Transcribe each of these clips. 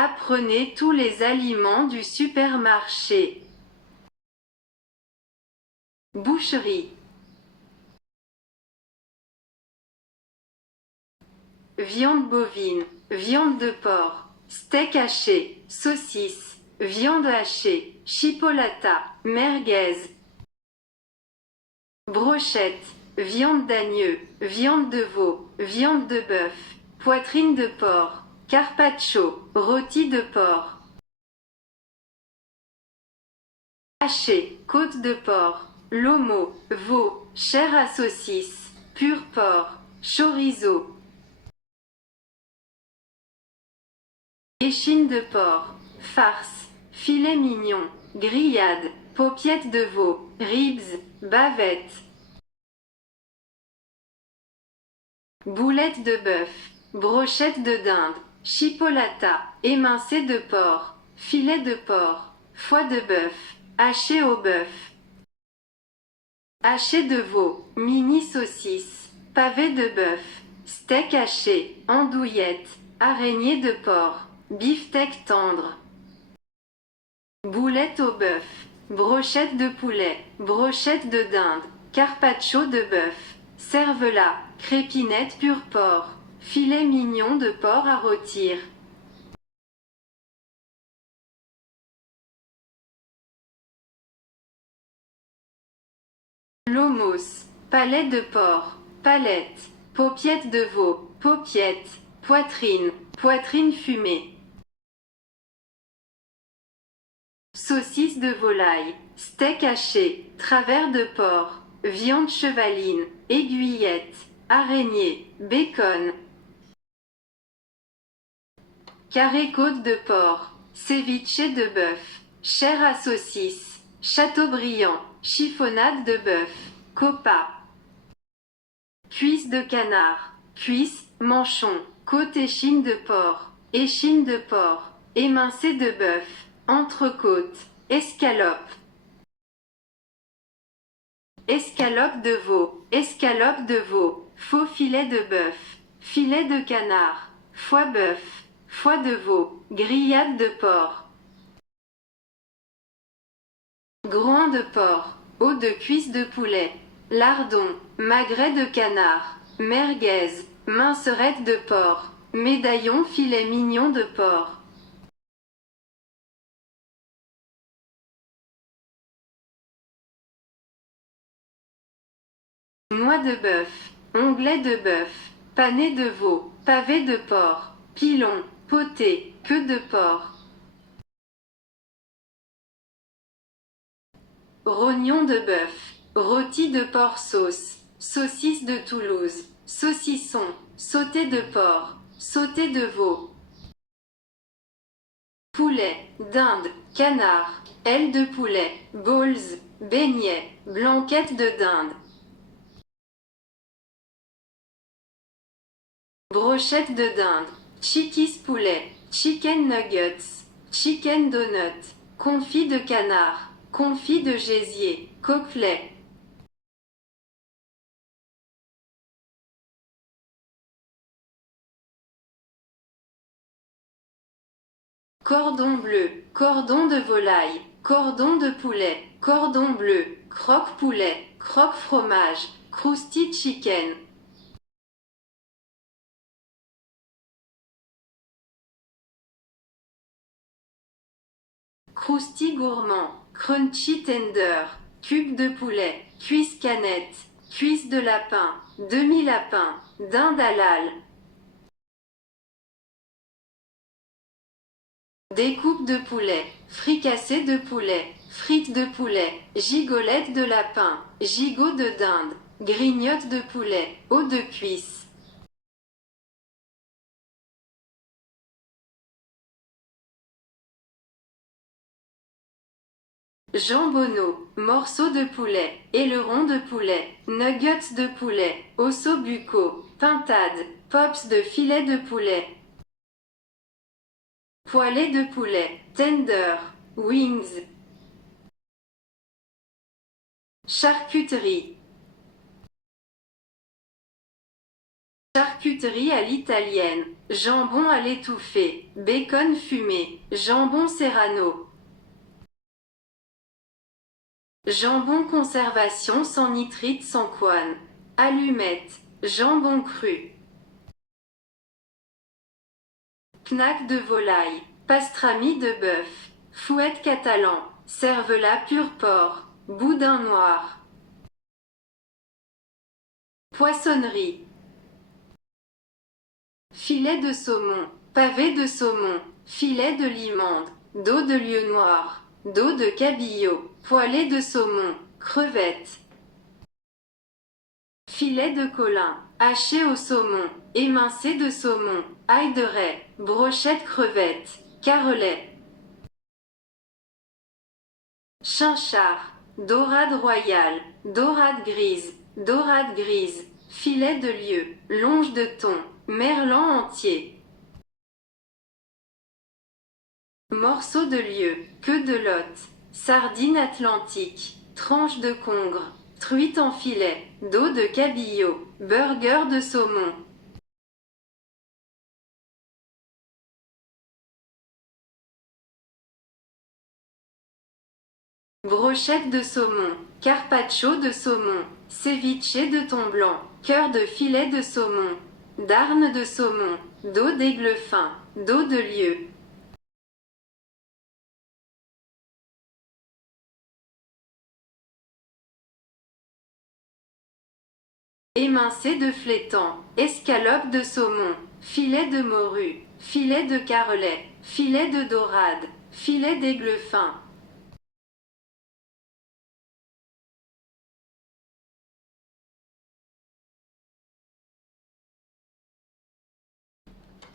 Apprenez tous les aliments du supermarché. Boucherie. Viande bovine, viande de porc, steak haché, saucisse, viande hachée, chipolata, merguez. Brochette, viande d'agneau, viande de veau, viande de bœuf, poitrine de porc, carpaccio, rôti de porc. Haché, côte de porc, lomo, veau, chair à saucisse, pur porc, chorizo. Échine de porc, farce, filet mignon, grillade, paupiètes de veau, ribs, bavette. Boulettes de bœuf, brochettes de dinde, chipolata, émincé de porc, filet de porc, foie de bœuf, haché au bœuf. Haché de veau, mini saucisse, pavé de bœuf, steak haché, andouillette, araignée de porc, beefsteak tendre. Boulettes au bœuf, brochette de poulet, brochette de dinde, carpaccio de bœuf, cervelas, crépinette pur porc, filet mignon de porc à rôtir. Lomos, palette de porc, palette, paupiètes de veau, paupiètes, poitrine, poitrine fumée. Saucisse de volaille, steak haché, travers de porc, viande chevaline, aiguillette, araignée, bacon. Carré côte de porc, ceviche de bœuf, chair à saucisse, chateaubriand, chiffonnade de bœuf, copa. Cuisse de canard, cuisse, manchon, côte échine de porc, échine de porc, émincé de bœuf, entrecôte, escalope. Escalope de veau, faux filet de bœuf, filet de canard, foie bœuf, foie de veau, grillade de porc. Groin de porc, eau de cuisse de poulet, lardon, magret de canard, merguez, mincerette de porc, médaillon filet mignon de porc. Noix de bœuf, onglet de bœuf, pané de veau, pavé de porc, pilon, poté, queue de porc. Rognon de bœuf, rôti de porc sauce, saucisse de Toulouse, saucisson, sauté de porc, sauté de veau. Poulet, dinde, canard, aile de poulet, balls, beignets, blanquette de dinde. Brochette de dinde, chikis poulet, chicken nuggets, chicken donut, confit de canard, confit de gésier, coquelet. Cordon bleu, cordon de volaille, cordon de poulet, cordon bleu, croque poulet, croque fromage, crousty chicken. Crousty gourmand, crunchy tender, cube de poulet, cuisse canette, cuisse de lapin, demi-lapin, dinde halal. Découpe de poulet, fricassé de poulet, frites de poulet, gigolette de lapin, gigot de dinde, grignotte de poulet, eau de cuisse. Jambonneau, morceaux de poulet, ailerons de poulet, nuggets de poulet, osso-bucco, pintade, pops de filet de poulet. Poêlée de poulet, tender, wings. Charcuterie. Charcuterie à l'italienne, jambon à l'étouffée, bacon fumé, jambon serrano. Jambon conservation sans nitrite sans couenne, allumettes, jambon cru. Knack de volaille, pastrami de bœuf, fouette catalan, cervelas pur porc, boudin noir. Poissonnerie. Filet de saumon, pavé de saumon, filet de limande, dos de lieu noir, dos de cabillaud, poêlée de saumon, crevettes. Filet de colin, haché au saumon, émincé de saumon, ail de raie, brochette crevettes, carelet. Chinchard, dorade royale, dorade grise, filet de lieu, longe de thon, merlan entier. Morceau de lieu, queue de lotte, sardine atlantique, tranche de congre, truite en filet, dos de cabillaud, burger de saumon. Brochette de saumon, carpaccio de saumon, ceviche de thon blanc, cœur de filet de saumon, darne de saumon, dos d'aigle fin, dos de lieu. Émincé de flétan, escalope de saumon, filet de morue, filet de carelet, filet de dorade, filet d'aigle fin.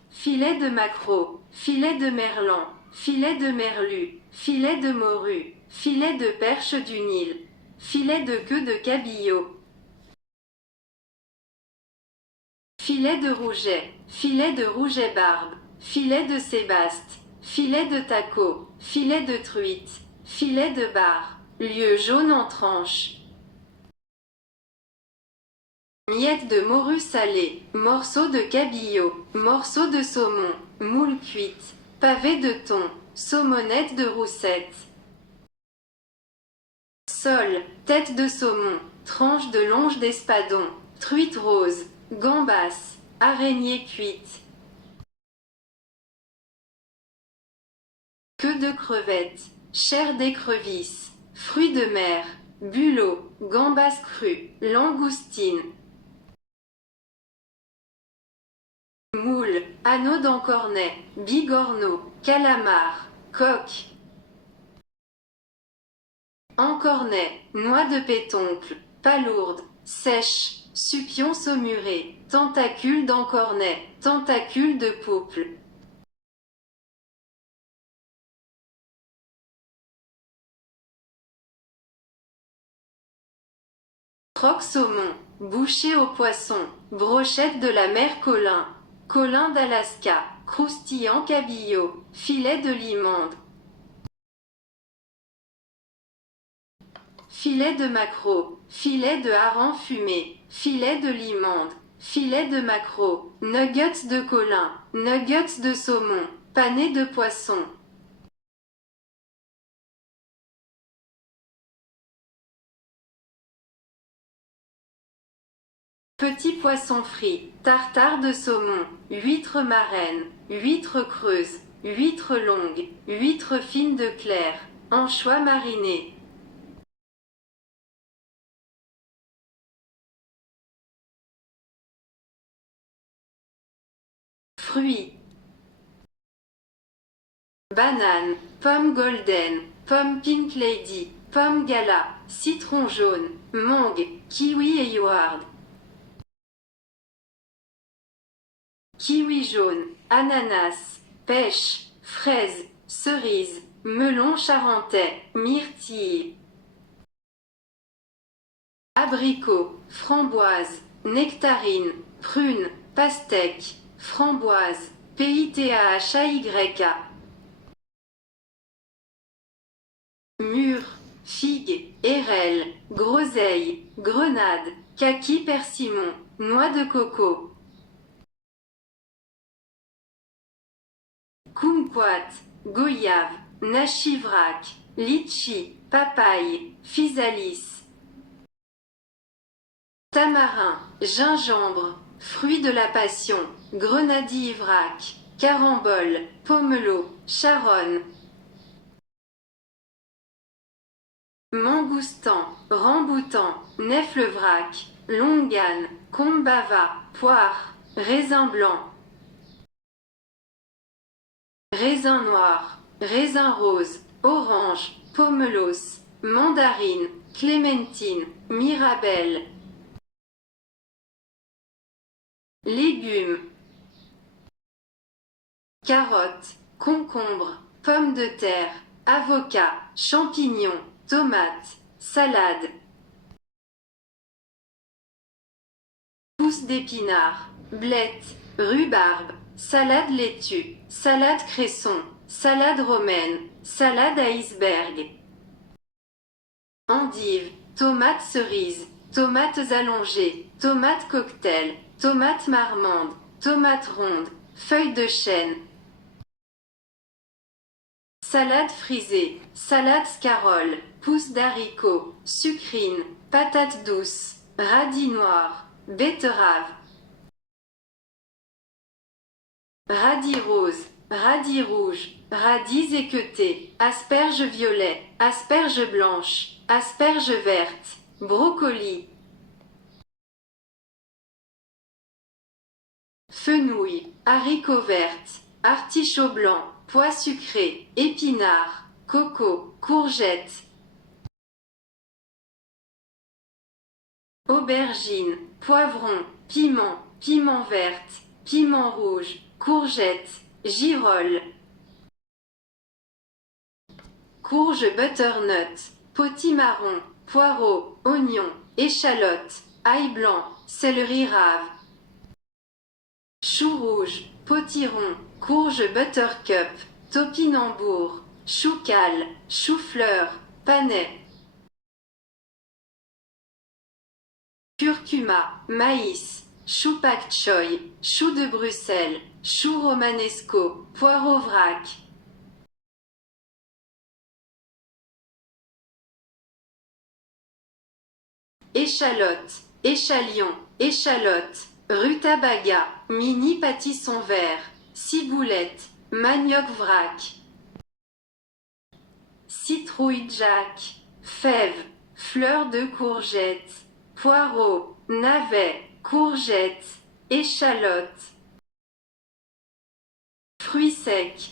Filet de maquereau, filet de merlan, filet de merlu, filet de morue, filet de perche du Nil, filet de queue de cabillaud. Filet de rouget barbe, filet de sébaste, filet de taco, filet de truite, filet de bar, lieu jaune en tranches. Miettes de morue salée, morceaux de cabillaud, morceaux de saumon, moule cuite, pavé de thon, saumonette de roussette. Sole, tête de saumon, tranche de longe d'espadon, truite rose, gambasse, araignée cuite. Queue de crevette, chair d'écrevisse, fruits de mer, bulot, gambasse crue, langoustine. Moule, anneau d'encornet, bigorneau, calamar, coque. Encornet, noix de pétoncle, palourde, sèche, supion saumuré, tentacule d'encornet, tentacule de pouple. Croque saumon, bouchée au poisson, brochette de la mer Colin, colin d'Alaska, croustillant cabillaud, filet de limande. Filet de maquereau, filet de hareng fumé, filet de limande, filet de maquereau, nuggets de colin, nuggets de saumon, pané de poisson. Petit poisson frit, tartare de saumon, huître marraine, huître creuse, huître longue, huître fine de Clair, anchois marinés. Fruits. Banane, pomme golden, pomme pink lady, pomme gala, citron jaune, mangue, kiwi et yaourt. Kiwi jaune, ananas, pêche, fraise, cerise, melon charentais, myrtille. Abricot, framboise, nectarine, prune, pastèque, framboise, PITAHAYA. Mûre, figue, érelle, groseille, grenade, kaki persimon, noix de coco. kumquat, goyave, nachivrac, litchi, papaye, physalis. Tamarin, gingembre, fruit de la passion, grenadille ivrac, carambole, pomelo, charonne. Mangoustan, ramboutan, nèflevrac, longane, combava, poire, raisin blanc. Raisin noir, raisin rose, orange, pomelos, mandarine, clémentine, mirabelle. Légumes. Carottes, concombres, pommes de terre, avocat, champignons, tomates, salade. Pousses d'épinards, blettes, rhubarbe, salade laitue, salade cresson, salade romaine, salade à iceberg. Endives, tomates cerises, tomates allongées, tomates cocktail, tomates marmande, tomates rondes, feuilles de chêne. Salade frisée, salade scarole, pousses d'haricots, sucrine, patates douces, radis noirs, betterave. Radis rose, radis rouge, radis équeutés, asperges violet, asperges blanches, asperges vertes, brocoli. Fenouil, haricots vertes, artichauts blancs, pois sucrés, épinards, coco, courgettes. Aubergines, poivrons, piments, piments vertes, piments rouges, courgettes, girolles. Courge butternut, potimarron, poireaux, oignons, échalotes, ail blanc, céleri rave. Chou rouge, potiron, courge buttercup, topinambour, chou cal, chou-fleur, panais. Curcuma, maïs, chou pak choi, chou de Bruxelles, chou romanesco, poireau vrac. Échalote, échalion, échalote, rutabaga, mini pâtisson vert, ciboulette, manioc vrac. Citrouille jack, fèves, fleurs de courgettes, poireaux, navets, courgettes, échalotes. Fruits secs.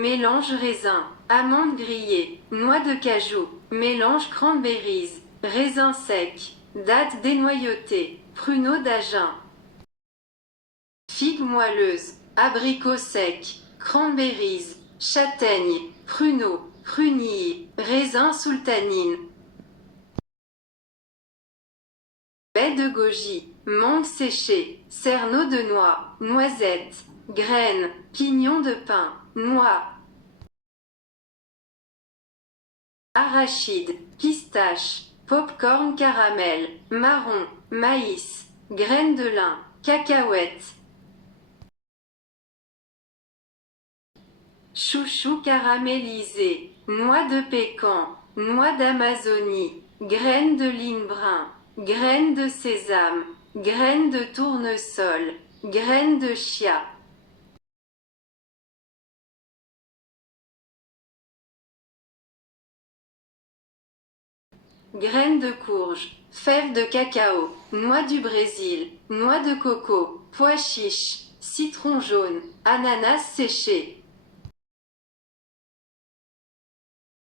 Mélange raisin, amandes grillées, noix de cajou, mélange cranberries, raisins secs, dattes dénoyautées, pruneaux d'Agen. Figues moelleuses, abricots secs, cranberries, châtaignes, pruneaux, prunilles, raisins sultanines. Baies de goji, mangue séchée, cerneaux de noix, noisettes, graines, pignons de pin, noix. Arachides, pistaches, popcorn caramel, marron, maïs, graines de lin, cacahuètes. Chouchou caramélisé, noix de pécan, noix d'Amazonie, graines de lin brun, graines de sésame, graines de tournesol, graines de chia. Graines de courge, fèves de cacao, noix du Brésil, noix de coco, pois chiches, citron jaune, ananas séché.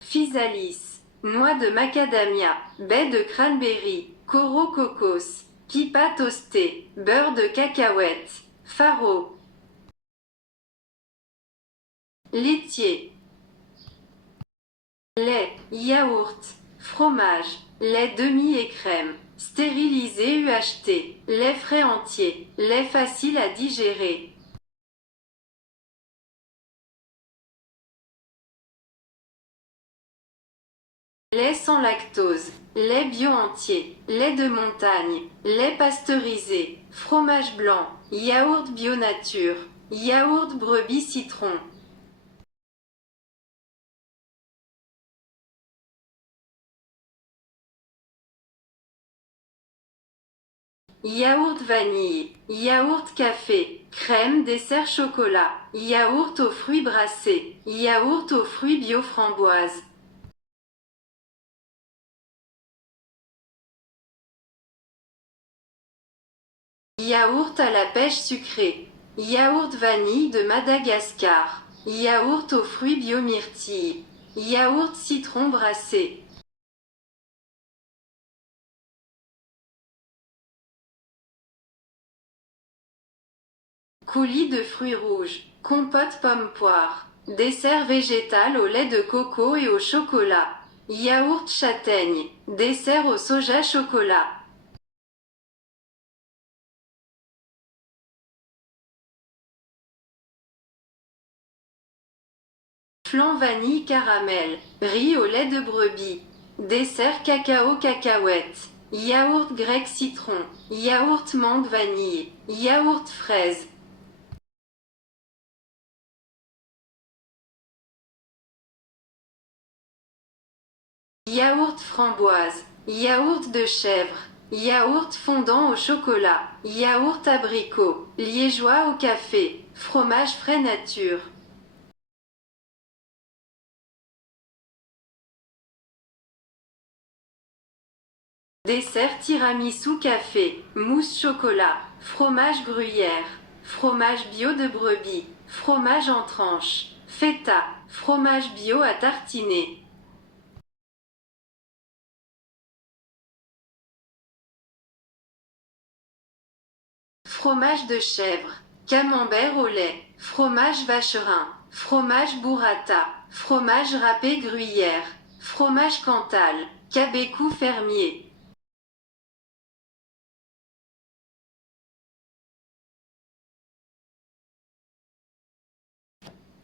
Physalis, noix de macadamia, baies de cranberry, coro cocos, pipa toasté, beurre de cacahuète, faro. Laitier. Lait, yaourt, fromage, lait demi et crème, stérilisé UHT, lait frais entier, lait facile à digérer. Lait sans lactose, lait bio entier, lait de montagne, lait pasteurisé, fromage blanc, yaourt bio nature. Yaourt brebis citron. Yaourt vanille, yaourt café, crème, dessert chocolat, yaourt aux fruits brassés, yaourt aux fruits bio-framboise. Yaourt à la pêche sucrée, yaourt vanille de Madagascar, yaourt aux fruits bio-myrtille, yaourt citron brassé. Coulis de fruits rouges, compote pomme-poire, dessert végétal au lait de coco et au chocolat, yaourt châtaigne, dessert au soja chocolat. Flan vanille caramel, riz au lait de brebis, dessert cacao cacahuète, yaourt grec citron, yaourt mangue vanille, yaourt fraise. Yaourt framboise, yaourt de chèvre, yaourt fondant au chocolat, yaourt abricot, liégeois au café, fromage frais nature. Dessert tiramisu café, mousse chocolat, fromage gruyère, fromage bio de brebis, fromage en tranches, feta, fromage bio à tartiner. Fromage de chèvre, camembert au lait, fromage vacherin, fromage burrata, fromage râpé gruyère, fromage cantal, cabécou fermier.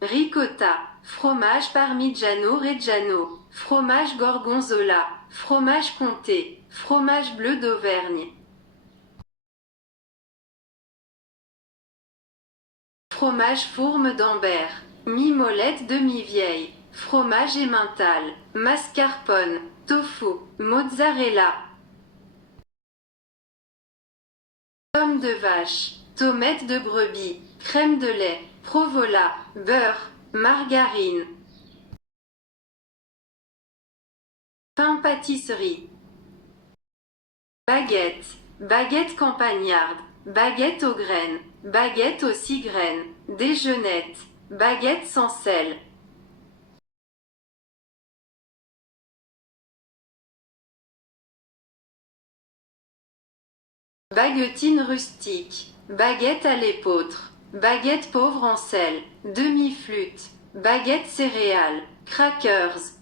Ricotta, fromage parmigiano reggiano, fromage gorgonzola, fromage comté, fromage bleu d'Auvergne. Fromage fourme d'Ambert, mimolette demi-vieille, fromage emmental, mascarpone, tofu, mozzarella. Pomme de vache, tomate de brebis, crème de lait, provola, beurre, margarine. Pain pâtisserie. Baguette, baguette campagnarde, baguette aux graines, baguette aux 6 graines, déjeunette, baguette sans sel. Baguettine rustique, baguette à l'épeautre, baguette pauvre en sel, demi-flûte, baguette céréales, crackers.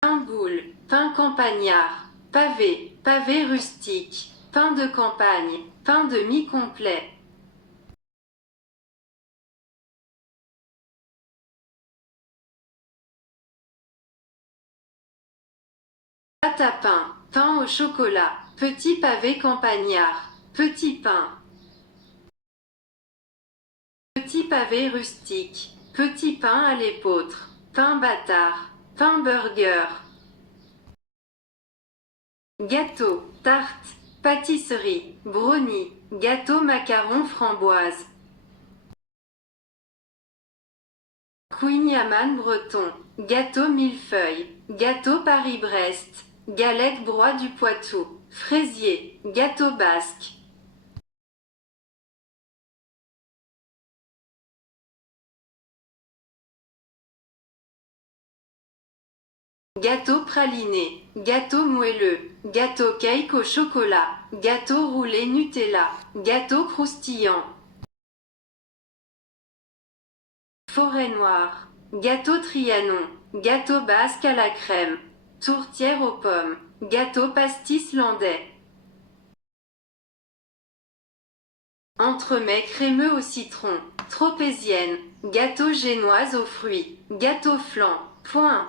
Pain boule, pain campagnard, pavé, pavé rustique, pain de campagne, pain de mie complet. Pâte à pain, pain au chocolat, petit pavé campagnard, petit pain. Petit pavé rustique, petit pain à l'épeautre, pain bâtard, pain burger. Gâteau, tarte, pâtisserie, brownie, gâteau macaron framboise. Queen breton, gâteau millefeuille, gâteau Paris-Brest, galette broie du Poitou, fraisier, gâteau basque. Gâteau praliné, gâteau moelleux, gâteau cake au chocolat, gâteau roulé Nutella, gâteau croustillant. Forêt noire, gâteau Trianon, gâteau basque à la crème, tourtière aux pommes, gâteau pastis landais. Entremets crémeux au citron, tropézienne, gâteau génoise aux fruits, gâteau flan, point.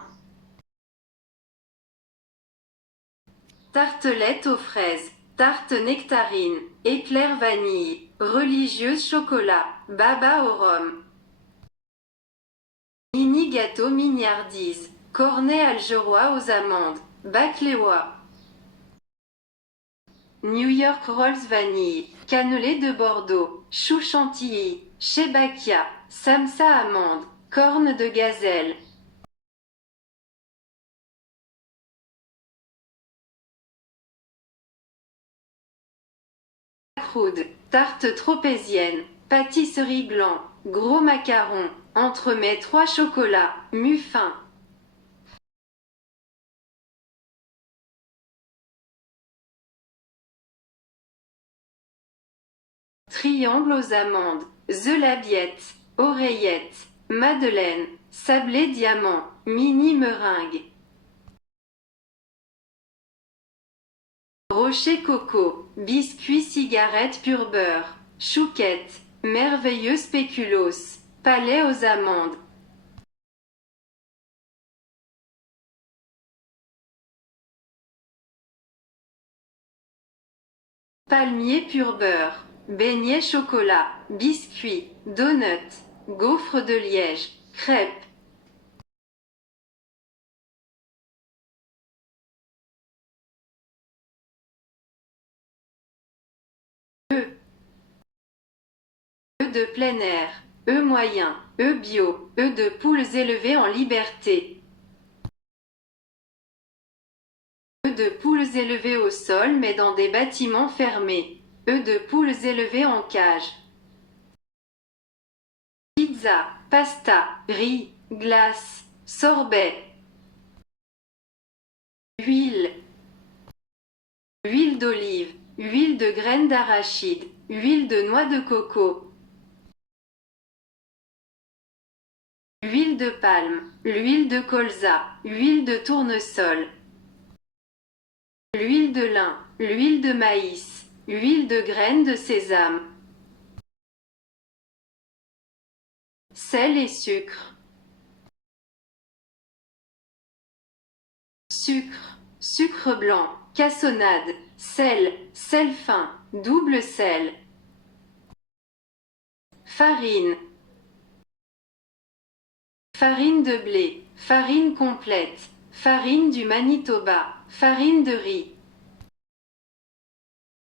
tartelette aux fraises, tarte nectarine, éclair vanille, religieuse chocolat, baba au rhum. Mini gâteau mignardise, cornet algerois aux amandes, baklava. New York Rolls vanille, cannelé de Bordeaux, chou chantilly, shebakia, samsa amande, corne de gazelle. Croude, tarte tropézienne, pâtisserie gland, gros macaron, entremets 3 chocolats, muffin. Triangle aux amandes, zelabiette, oreillette, madeleine, sablé diamant, mini meringue. Rocher coco, biscuit cigarette pur beurre, chouquette, merveilleux spéculoos, palais aux amandes. Palmier pur beurre, beignet chocolat, biscuit, donut, gaufre de Liège, crêpes. Œufs de plein air, œufs moyens, œufs bio, œufs de poules élevées en liberté. Œufs de poules élevées au sol mais dans des bâtiments fermés. Œufs de poules élevées en cage. Pizza, pasta, riz, glace, sorbet. Huile. Huile d'olive, huile de graines d'arachide, huile de noix de coco. Huile de palme, l'huile de colza, huile de tournesol. L'huile de lin, l'huile de maïs, huile de graines de sésame. Sel et sucre. Sucre, sucre blanc, cassonade, sel, sel fin, double sel. Farine. Farine de blé, farine complète, farine du Manitoba, farine de riz.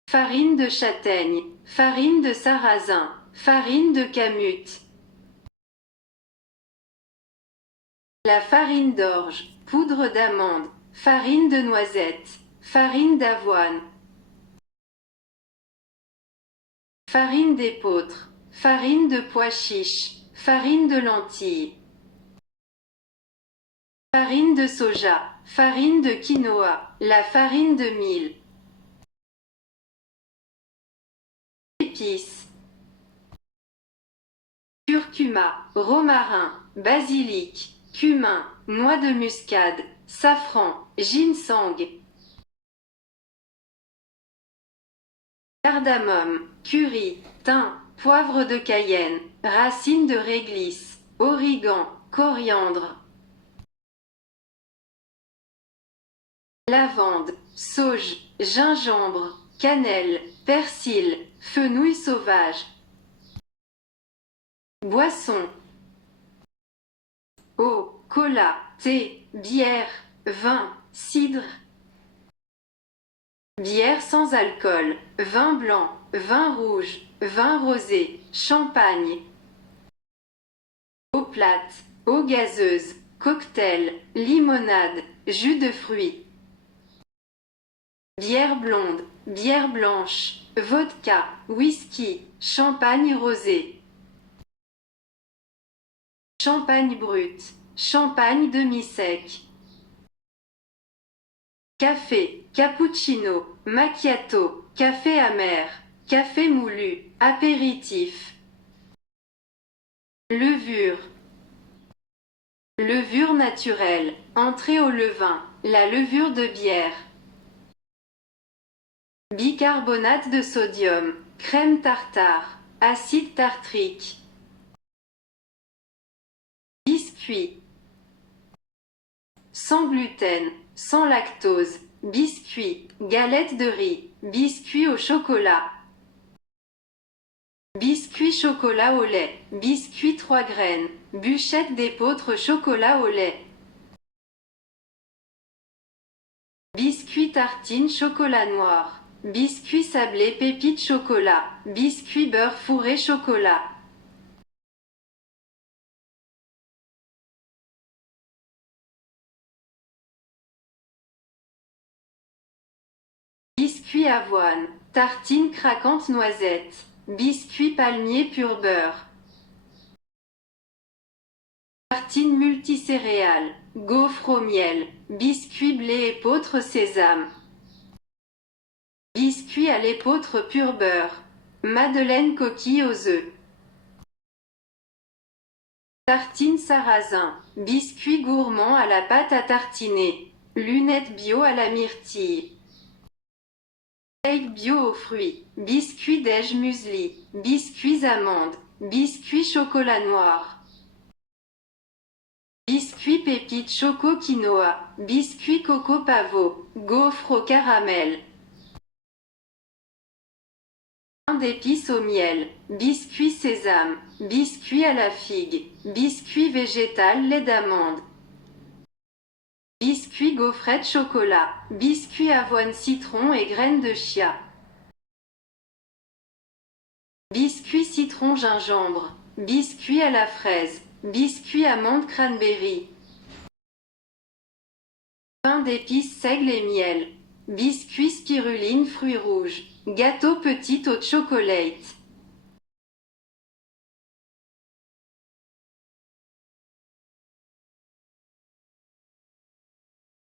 Farine de châtaigne, farine de sarrasin, farine de camute. La farine d'orge, poudre d'amande, farine de noisette, farine d'avoine. Farine d'épeautre, farine de pois chiche, farine de lentilles. Farine de soja, farine de quinoa, la farine de mil. Épices. Curcuma, romarin, basilic, cumin, noix de muscade, safran, ginseng. Cardamome, curry, thym, poivre de Cayenne, racines de réglisse, origan, coriandre. Lavande, sauge, gingembre, cannelle, persil, fenouil sauvage. Boisson. Eau, cola, thé, bière, vin, cidre. Bière sans alcool, vin blanc, vin rouge, vin rosé, champagne. Eau plate, eau gazeuse, cocktail, limonade, jus de fruits. Bière blonde, bière blanche, vodka, whisky, champagne rosé. Champagne brut, champagne demi-sec. Café, cappuccino, macchiato, café amer, café moulu, apéritif. Levure. Levure naturelle, entrée au levain, la levure de bière. Bicarbonate de sodium, crème tartare, acide tartrique. Biscuit. Sans gluten, sans lactose, biscuit, galette de riz, biscuit au chocolat. Biscuit chocolat au lait, biscuit 3 graines, bûchette d'épeautre chocolat au lait. Biscuit tartine chocolat noir, biscuit sablé pépites chocolat, biscuit beurre fourré chocolat. Biscuit avoine, tartine craquante noisette, biscuit palmier pur beurre. Tartine multicéréales, gaufre au miel, biscuit blé épeautre sésame. Biscuit à l'épeautre pur beurre, madeleine coquille aux œufs. Tartine sarrasin, biscuit gourmand à la pâte à tartiner, lunettes bio à la myrtille. Cake bio aux fruits, biscuit déj muesli, biscuits amandes, biscuit chocolat noir. Biscuit pépites choco quinoa, biscuit coco pavot, gaufre au caramel. Pain d'épices au miel, biscuit sésame, biscuit à la figue, biscuit végétal lait d'amande. Biscuit gaufrette chocolat, biscuit avoine citron et graines de chia. Biscuit citron gingembre, biscuit à la fraise, biscuit amande cranberry. Pain d'épices seigle et miel, biscuit spiruline fruits rouges, gâteau petit au chocolate.